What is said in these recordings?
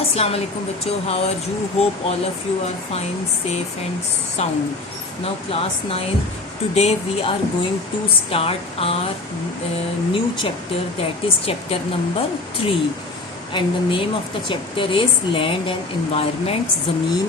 Assalamu alaikum bachcho, how are you? Hope all of you are fine, safe and sound. Now class 9, today we are going to start our new chapter, that is chapter number 3, and the name of the chapter is Land and Environment, Zameen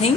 thing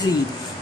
3.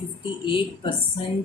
58%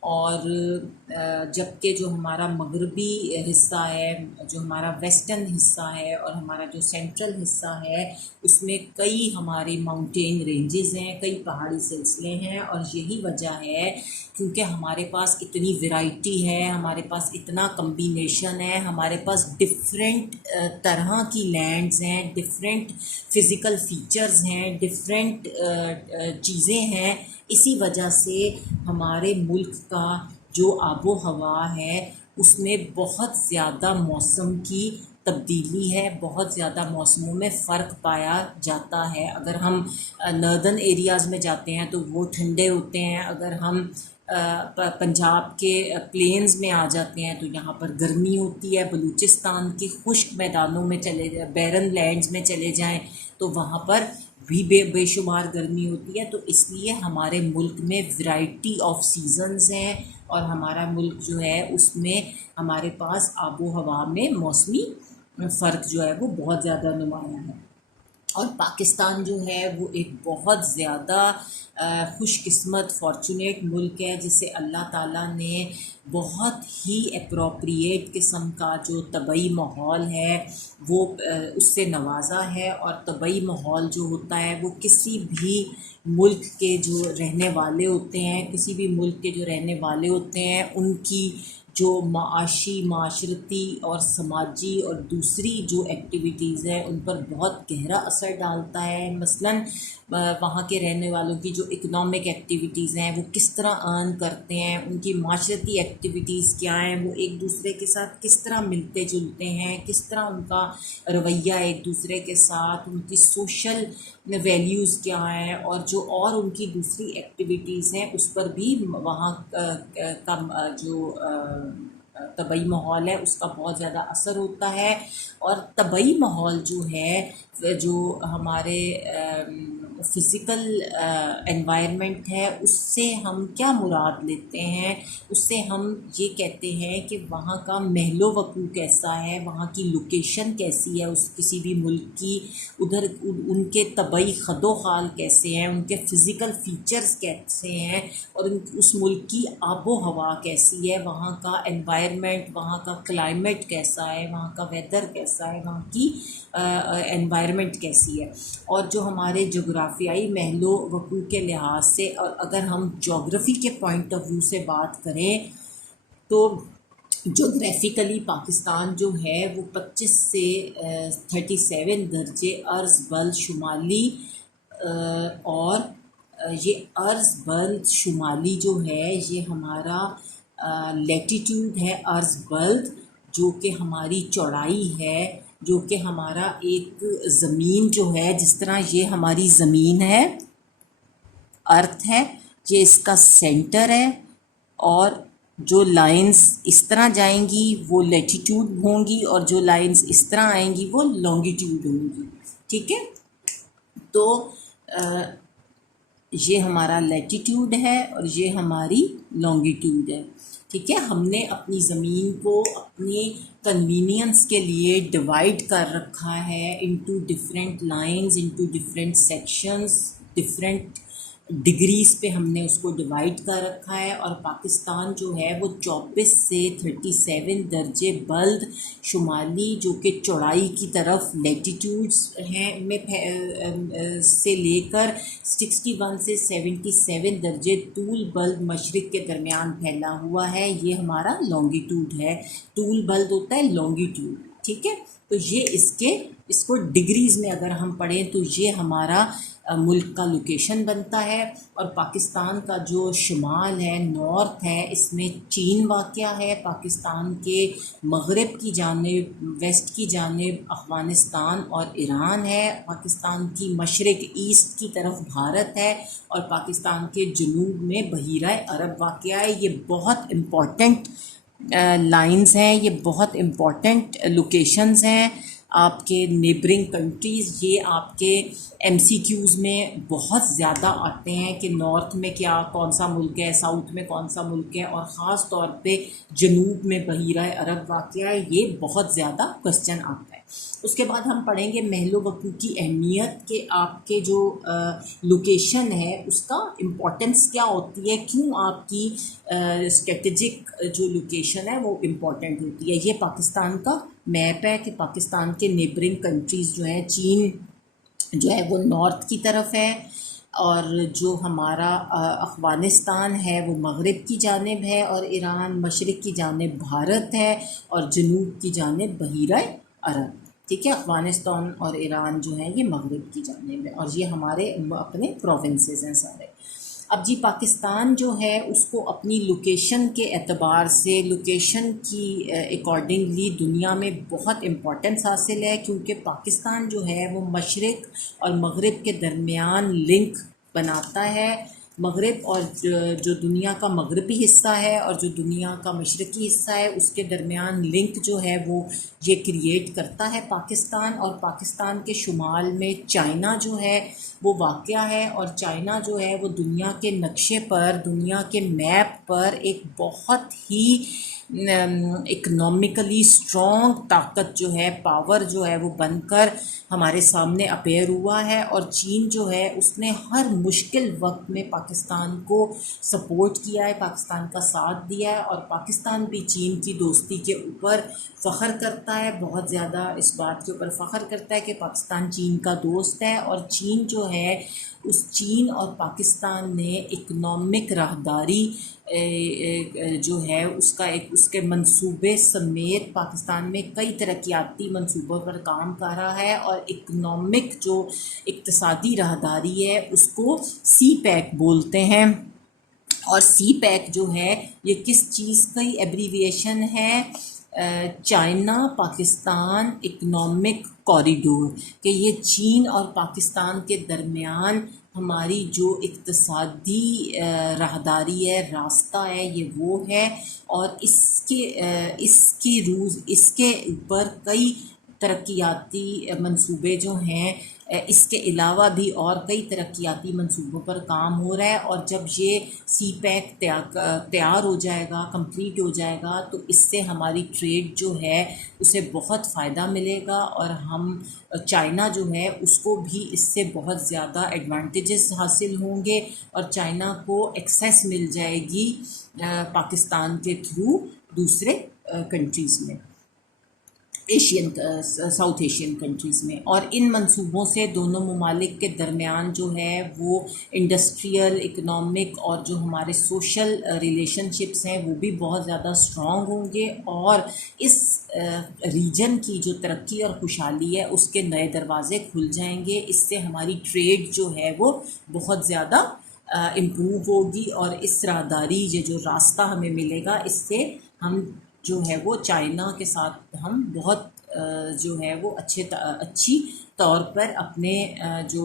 اور جبکہ جو ہمارا مغربی حصہ ہے، جو ہمارا western حصہ ہے اور ہمارا جو سینٹرل حصہ ہے، اس میں کئی ہمارے ماؤنٹین رینجز ہیں، کئی پہاڑی سلسلے ہیں، اور یہی وجہ ہے کیونکہ ہمارے پاس اتنی ویرائٹی ہے، ہمارے پاس اتنا کمبینیشن ہے، ہمارے پاس ڈفرینٹ طرح کی لینڈز ہیں، ڈفرینٹ فزیکل فیچرز ہیں، ڈفرینٹ چیزیں ہیں. اسی وجہ سے ہمارے ملک کا جو آب و ہوا ہے اس میں بہت زیادہ موسم کی تبدیلی ہے، بہت زیادہ موسموں میں فرق پایا جاتا ہے. اگر ہم ناردرن ایریاز میں جاتے ہیں تو وہ ٹھنڈے ہوتے ہیں، اگر ہم پنجاب کے پلینز میں آ جاتے ہیں تو یہاں پر گرمی ہوتی ہے. بلوچستان کے خشک میدانوں میں چلے جائیں، بیرن لینڈز میں چلے جائیں تو وہاں پر بھی بے شمار گرمی ہوتی ہے. تو اس لیے ہمارے ملک میں ورائٹی آف سیزنز ہیں، اور ہمارا ملک جو ہے اس میں ہمارے پاس آب و ہوا میں موسمی فرق جو ہے وہ بہت زیادہ نمایاں ہے. اور پاکستان جو ہے وہ ایک بہت زیادہ خوش قسمت فارچونیٹ ملک ہے، جسے اللہ تعالیٰ نے بہت ہی اپروپریٹ قسم کا جو طبعی ماحول ہے وہ اس سے نوازا ہے. اور طبعی ماحول جو ہوتا ہے وہ کسی بھی ملک کے جو رہنے والے ہوتے ہیں، کسی بھی ملک کے جو رہنے والے ہوتے ہیں ان کی جو معاشی، معاشرتی اور سماجی اور دوسری جو ایکٹیویٹیز ہیں ان پر بہت گہرا اثر ڈالتا ہے. مثلاً وہاں کے رہنے والوں کی جو اکنامک ایکٹیویٹیز ہیں وہ کس طرح ارن کرتے ہیں، ان کی معاشرتی ایکٹیویٹیز کیا ہیں، وہ ایک دوسرے کے ساتھ کس طرح ملتے جلتے ہیں، کس طرح ان کا رویہ ایک دوسرے کے ساتھ، ان کی سوشل ویلیوز کیا ہیں، اور ان کی دوسری ایکٹیویٹیز ہیں اس پر بھی وہاں کا جو طبعی ماحول ہے اس کا بہت زیادہ اثر ہوتا ہے. اور طبعی ماحول جو ہے، جو ہمارے فزیکل انوائرمنٹ ہے، اس سے ہم کیا مراد لیتے ہیں؟ اس سے ہم یہ کہتے ہیں کہ وہاں کا محل و وقوع کیسا ہے، وہاں کی لوکیشن کیسی ہے اس کسی بھی ملک کی، ادھر ان کے طبعی خد و خال کیسے ہیں، ان کے فزیکل فیچرز کیسے ہیں، اور اس ملک کی آب و ہوا کیسی ہے، وہاں کا انوائرمنٹ، وہاں کا کلائمیٹ کیسا ہے، وہاں کا ویدر کیسا ہے، وہاں کی انوائرمنٹ کیسی ہے. اور جو ہمارے جغرافیائی محل و وقوع کے لحاظ سے، اور اگر ہم جغرافی کے پوائنٹ آف ویو سے بات کریں تو جغرافیکلی پاکستان جو ہے وہ 25 سے 37 درجے عرض بلد شمالی، اور یہ عرض بلد شمالی جو ہے یہ ہمارا لیٹیٹیوڈ ہے، عرض بلد جو کہ ہماری چوڑائی ہے، جو کہ ہمارا ایک زمین جو ہے، جس طرح یہ ہماری زمین ہے، ارتھ ہے، یہ اس کا سینٹر ہے، اور جو لائنز اس طرح جائیں گی وہ لیٹیٹیوڈ ہوں گی، اور جو لائنز اس طرح آئیں گی وہ لانگیٹیوڈ ہوں گی. ٹھیک ہے، تو یہ ہمارا لیٹیٹیوڈ ہے اور یہ ہماری لانگیٹیوڈ ہے. ٹھیک ہے، ہم نے اپنی زمین کو اپنی کنوینئنس کے لیے ڈیوائڈ کر رکھا ہے into different lines, into different sections, different degrees پہ ہم نے اس کو ڈیوائڈ کر رکھا ہے. اور پاکستان جو ہے وہ 24 سے 37 درجے بلد شمالی، جو کہ چوڑائی کی طرف لیٹیٹیوڈز ہیں میں سے لے کر 61 سے 77 درجے طول بلد مشرق کے درمیان پھیلا ہوا ہے. یہ ہمارا لانگیٹیوڈ ہے. طول بلد ہوتا ہے لانگیٹیوڈ. ٹھیک ہے، تو یہ اس کو ڈگریز میں اگر ہم پڑھیں تو یہ ہمارا ملک کا لوکیشن بنتا ہے. اور پاکستان کا جو شمال ہے، نارتھ ہے، اس میں چین واقع ہے. پاکستان کے مغرب کی جانب، ویسٹ کی جانب افغانستان اور ایران ہے. پاکستان کی مشرق ایسٹ کی طرف بھارت ہے، اور پاکستان کے جنوب میں بحیرہ عرب واقع ہے. یہ بہت امپورٹنٹ لائنز ہیں، یہ بہت امپورٹنٹ لوکیشنز ہیں. آپ کے نیبرنگ کنٹریز یہ آپ کے MCQs میں بہت زیادہ آتے ہیں کہ نارتھ میں کون سا ملک ہے، ساؤتھ میں کون سا ملک ہے، اور خاص طور پہ جنوب میں بحیرہ عرب واقع ہے. یہ بہت زیادہ کوسچن آتا ہے. اس کے بعد ہم پڑھیں گے محل و وقوع کی اہمیت، کہ آپ کے جو لوکیشن ہے اس کا امپورٹنس کیا ہوتی ہے، کیوں آپ کی اسٹریٹجک جو لوکیشن ہے وہ امپورٹنٹ ہوتی ہے۔ یہ پاکستان کا میپ ہے کہ پاکستان کے نیبرنگ کنٹریز جو ہیں، چین جو ہے وہ نارتھ کی طرف ہے، اور جو ہمارا افغانستان ہے وہ مغرب کی جانب ہے، اور ایران مشرق کی جانب بھارت ہے، اور جنوب کی جانب بحیرہ عرب۔ ٹھیک ہے، افغانستان اور ایران جو ہیں یہ مغرب کی جانب ہے، اور یہ ہمارے اپنے پروونسز ہیں سارے۔ اب جی پاکستان جو ہے اس کو اپنی لوکیشن کے اعتبار سے، لوکیشن کی اکارڈنگلی دنیا میں بہت امپورٹنس حاصل ہے، کیونکہ پاکستان جو ہے وہ مشرق اور مغرب کے درمیان لنک بناتا ہے۔ مغرب اور جو دنیا کا مغربی حصہ ہے اور جو دنیا کا مشرقی حصہ ہے اس کے درمیان لنک جو ہے وہ یہ کریٹ کرتا ہے پاکستان۔ اور پاکستان کے شمال میں چائنا جو ہے وہ واقع ہے، اور چائنا جو ہے وہ دنیا کے نقشے پر، دنیا کے میپ پر ایک بہت ہی اکنامکلی اسٹرانگ طاقت جو ہے، پاور جو ہے وہ بن کر ہمارے سامنے اپیئر ہوا ہے۔ اور چین جو ہے اس نے ہر مشکل وقت میں پاکستان کو سپورٹ کیا ہے، پاکستان کا ساتھ دیا ہے، اور پاکستان بھی چین کی دوستی کے اوپر فخر کرتا ہے، بہت زیادہ اس بات کے اوپر فخر کرتا ہے کہ پاکستان چین کا دوست ہے۔ اور چین جو ہے اس چین اور پاکستان نے اکنامک راہداری جو ہے اس کے منصوبے سمیت پاکستان میں کئی ترقیاتی منصوبوں پر کام کر رہا ہے، اور اکنامک جو اقتصادی راہداری ہے اس کو سی پیک بولتے ہیں۔ اور سی پیک جو ہے یہ کس چیز کی ایبریویشن ہے؟ چائنا پاکستان اکنامک کوریڈور، کہ یہ چین اور پاکستان کے درمیان ہماری جو اقتصادی راہداری ہے، راستہ ہے، یہ وہ ہے۔ اور اس کے اوپر کئی ترقیاتی منصوبے جو ہیں، اس کے علاوہ بھی اور کئی ترقیاتی منصوبوں پر کام ہو رہا ہے۔ اور جب یہ سی پیک تیار ہو جائے گا، کمپلیٹ ہو جائے گا، تو اس سے ہماری ٹریڈ جو ہے اسے بہت فائدہ ملے گا، اور ہم چائنا جو ہے اس کو بھی اس سے بہت زیادہ ایڈوانٹیجز حاصل ہوں گے، اور چائنا کو ایکسیس مل جائے گی پاکستان کے تھرو دوسرے کنٹریز میں، ساؤتھ ایشین کنٹریز میں۔ اور ان منصوبوں سے دونوں ممالک کے درمیان جو ہے وہ انڈسٹریل، اکنامک اور جو ہمارے سوشل ریلیشن شپس ہیں وہ بھی بہت زیادہ اسٹرانگ ہوں گے، اور اس ریجن کی جو ترقی اور خوشحالی ہے اس کے نئے دروازے کھل جائیں گے۔ اس سے ہماری ٹریڈ جو ہے وہ بہت زیادہ امپروو ہوگی، اور اس راہداری یہ جو راستہ ہمیں ملے گا اس سے ہم جو ہے وہ چائنا کے ساتھ ہم بہت جو ہے وہ اچھی طور پر اپنے جو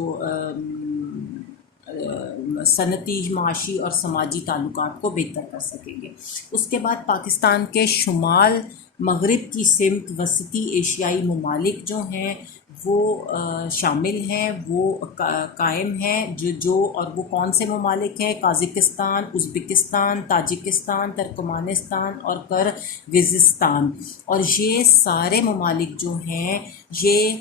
صنعتی، معاشی اور سماجی تعلقات کو بہتر کر سکیں گے۔ اس کے بعد پاکستان کے شمال مغرب کی سمت وسطی ایشیائی ممالک جو ہیں وہ شامل ہیں، وہ قائم ہیں، اور وہ کون سے ممالک ہیں؟ قازقستان، ازبکستان، تاجکستان، ترکمانستان اور کرغزستان۔ اور یہ سارے ممالک جو ہیں یہ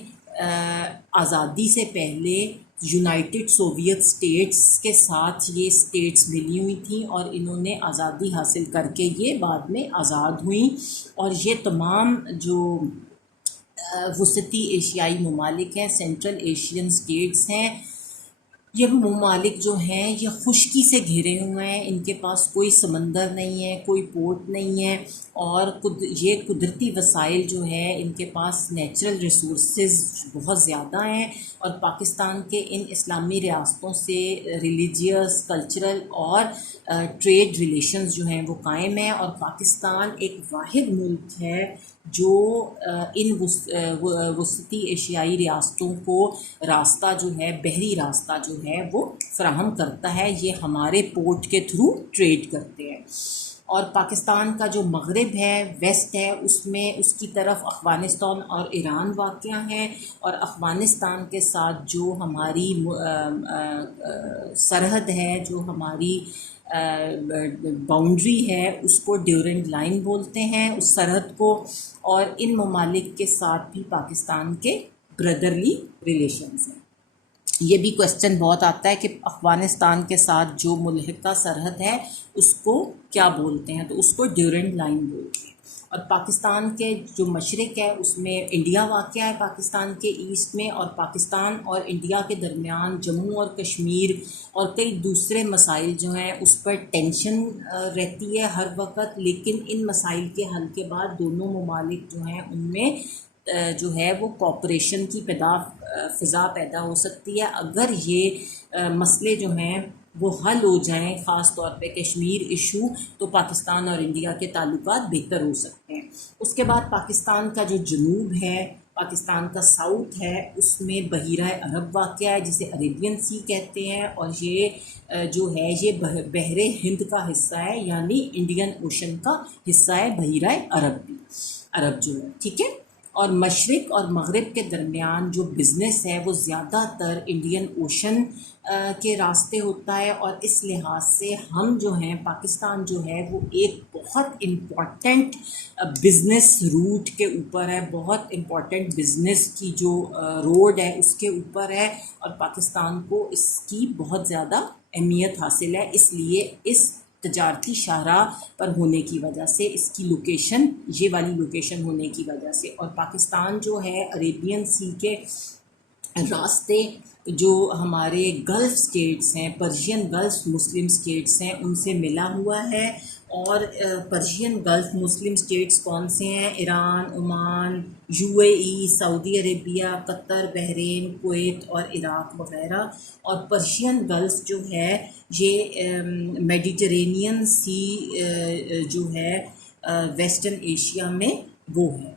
آزادی سے پہلے یونائٹڈ سوویت اسٹیٹس کے ساتھ یہ اسٹیٹس ملی ہوئی تھیں، اور انہوں نے آزادی حاصل کر کے یہ بعد میں آزاد ہوئیں۔ اور یہ تمام جو وسطی ایشیائی ممالک ہیں، سینٹرل ایشین اسٹیٹس ہیں، یہ ممالک جو ہیں یہ خشکی سے گھرے ہوئے ہیں، ان کے پاس کوئی سمندر نہیں ہے، کوئی پورٹ نہیں ہے، اور یہ قدرتی وسائل جو ہے ان کے پاس نیچرل ریسورسز بہت زیادہ ہیں۔ اور پاکستان کے ان اسلامی ریاستوں سے ریلیجیس، کلچرل اور ٹریڈ ریلیشنز جو ہیں وہ قائم ہیں، اور پاکستان ایک واحد ملک ہے جو ان وسطی ایشیائی ریاستوں کو راستہ جو ہے، بحری راستہ جو ہے وہ فراہم کرتا ہے۔ یہ ہمارے پورٹ کے تھرو ٹریڈ کرتے ہیں۔ اور پاکستان کا جو مغرب ہے، ویسٹ ہے، اس میں اس کی طرف افغانستان اور ایران واقع ہیں، اور افغانستان کے ساتھ جو ہماری سرحد ہے، جو ہماری باؤنڈری ہے اس کو ڈیورنٹ لائن بولتے ہیں اس سرحد کو، اور ان ممالک کے ساتھ بھی پاکستان کے بردرلی ریلیشنز ہیں۔ یہ بھی کویسچن بہت آتا ہے کہ افغانستان کے ساتھ جو ملحقہ سرحد ہے اس کو کیا بولتے ہیں، تو اس کو ڈیورنٹ لائن بولتے ہیں۔ اور پاکستان کے جو مشرق ہے اس میں انڈیا واقع ہے، پاکستان کے ایسٹ میں، اور پاکستان اور انڈیا کے درمیان جموں اور کشمیر اور کئی دوسرے مسائل جو ہیں اس پر ٹینشن رہتی ہے ہر وقت، لیکن ان مسائل کے حل کے بعد دونوں ممالک جو ہیں ان میں جو ہے وہ کوپریشن کی فضا پیدا ہو سکتی ہے اگر یہ مسئلے جو ہیں وہ حل ہو جائیں، خاص طور پہ کشمیر ایشو، تو پاکستان اور انڈیا کے تعلقات بہتر ہو سکتے ہیں۔ اس کے بعد پاکستان کا جو جنوب ہے، پاکستان کا ساؤتھ ہے، اس میں بحیرہ عرب واقع ہے جسے عریبین سی کہتے ہیں، اور یہ جو ہے یہ بحر ہند کا حصہ ہے، یعنی انڈین اوشن کا حصہ ہے بحیرہ عرب جو ہے، ٹھیک ہے۔ اور مشرق اور مغرب کے درمیان جو بزنس ہے وہ زیادہ تر انڈین اوشن کے راستے ہوتا ہے، اور اس لحاظ سے ہم جو ہیں پاکستان جو ہے وہ ایک بہت امپورٹنٹ بزنس روٹ کے اوپر ہے، بہت امپورٹنٹ بزنس کی جو روڈ ہے اس کے اوپر ہے، اور پاکستان کو اس کی بہت زیادہ اہمیت حاصل ہے، اس لیے اس تجارتی شاہراہ پر ہونے کی وجہ سے، اس کی لوکیشن یہ والی لوکیشن ہونے کی وجہ سے، اور پاکستان جو ہے عریبین سی کے راستے جو ہمارے گلف سٹیٹس ہیں، پرشین گلف مسلم سٹیٹس ہیں، ان سے ملا ہوا ہے۔ اور پرشین گلف مسلم سٹیٹس کون سے ہیں؟ ایران، عمان، UAE، سعودی عربیہ، قطر، بحرین، کویت اور عراق وغیرہ۔ اور پرشین گلف جو ہے یہ میڈیٹرینین سی جو ہے ویسٹرن ایشیا میں وہ ہے،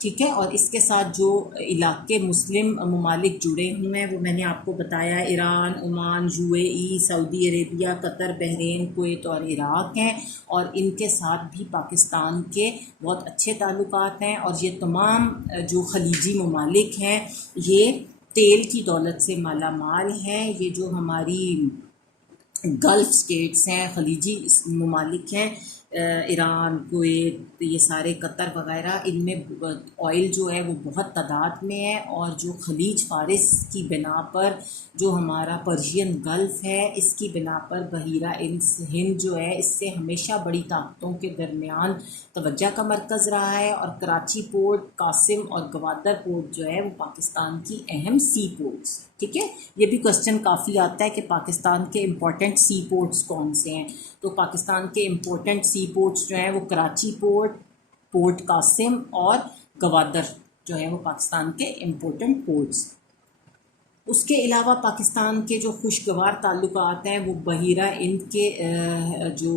ٹھیک ہے۔ اور اس کے ساتھ جو علاقے مسلم ممالک جڑے ہوئے ہیں وہ میں نے آپ کو بتایا، ایران، عمان، UAE، سعودی عربیہ، قطر، بحرین، کویت اور عراق ہیں، اور ان کے ساتھ بھی پاکستان کے بہت اچھے تعلقات ہیں۔ اور یہ تمام جو خلیجی ممالک ہیں یہ تیل کی دولت سے مالا مال ہیں۔ یہ جو ہماری گلف سٹیٹس ہیں، خلیجی ممالک ہیں، ایران، کویت، یہ سارے قطر وغیرہ، ان میں آئل جو ہے وہ بہت تعداد میں ہے، اور جو خلیج فارس کی بنا پر جو ہمارا پرشین گلف ہے اس کی بنا پر بحیرہ ہند جو ہے اس سے ہمیشہ بڑی طاقتوں کے درمیان توجہ کا مرکز رہا ہے، اور کراچی پورٹ، قاسم اور گوادر پورٹ جو ہے وہ پاکستان کی اہم سی پورٹس، ٹھیک ہے۔ یہ بھی کویسچن کافی آتا ہے کہ پاکستان کے امپورٹنٹ سی پورٹس کون سے ہیں، تو پاکستان کے امپورٹنٹ سی پورٹس جو ہیں وہ کراچی پورٹ، پورٹ قاسم اور گوادر جو ہیں وہ پاکستان کے امپورٹنٹ پورٹس۔ اس کے علاوہ پاکستان کے جو خوشگوار تعلقات ہیں وہ بحیرہ ہند کے جو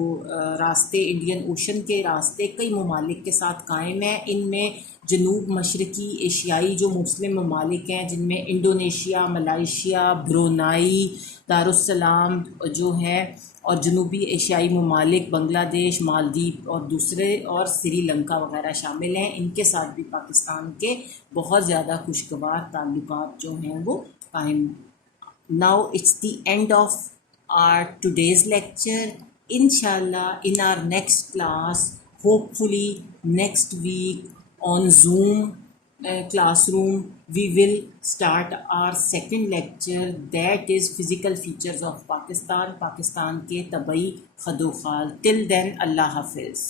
راستے، انڈین اوشن کے راستے کئی ممالک کے ساتھ قائم ہیں۔ ان میں جنوب مشرقی ایشیائی جو مسلم ممالک ہیں جن میں انڈونیشیا، ملائیشیا، برونائی، دارالسلام جو ہیں، اور جنوبی ایشیائی ممالک بنگلہ دیش، مالدیپ اور دوسرے اور سری لنکا وغیرہ شامل ہیں۔ ان کے ساتھ بھی پاکستان کے بہت زیادہ خوشگوار تعلقات جو ہیں وہ قائم۔ Now it's the end of our today's lecture. Inshallah, in our next class, hopefully next week on Zoom classroom, we will start our second lecture, that is physical features of Pakistan کے طبعی خد و خال۔ Till then, Allah Hafiz.